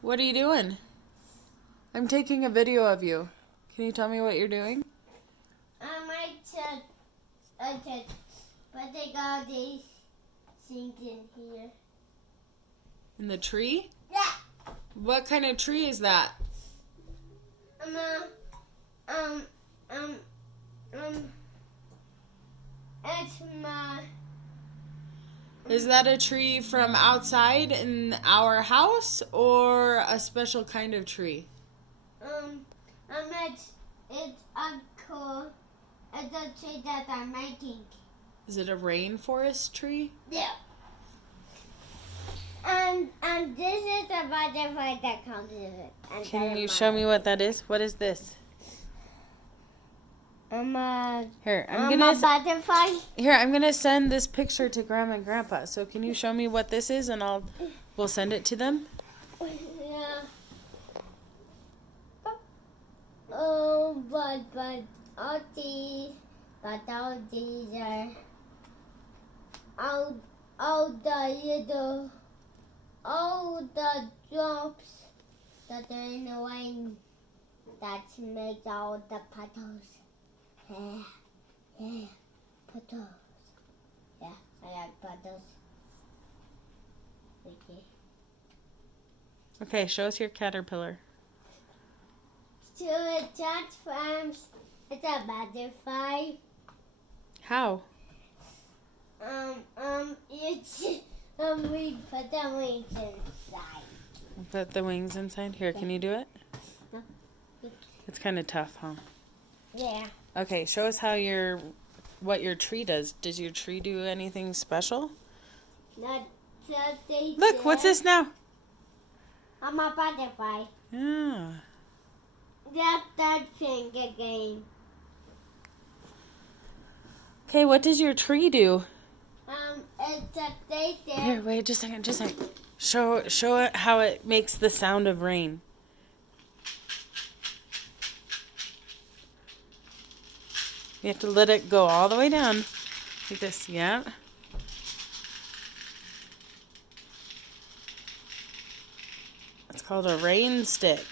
What are you doing? I'm taking a video of you. Can you tell me what you're doing? I just putting all these things in here. In the tree? Yeah. What kind of tree is that? It's my. Is that a tree from outside in our house or a special kind of tree? It's a tree that I'm making. Is it a rainforest tree? Yeah. And this is a butterfly that comes in it. Can you show me what that is? What is this? Here, I'm a butterfly. I'm gonna send this picture to Grandma and Grandpa. So can you show me what this is, and we'll send it to them. Yeah. Oh, but all these are all the drops that are in the rain that makes all the puddles. Yeah, puddles. Yeah, I like puddles. Okay. Okay, show us your caterpillar. So it transforms. It's a butterfly. How? We put the wings inside. Put the wings inside. Here, can you do it? No. It's kind of tough, huh? Yeah. Okay, show us what your tree does. Does your tree do anything special? Look, what's this now? I'm a butterfly. Yeah. That's that thing again. Okay, what does your tree do? It's a day there. Here, wait, just a second. Show it how it makes the sound of rain. You have to let it go all the way down. Like this, yeah. It's called a rain stick.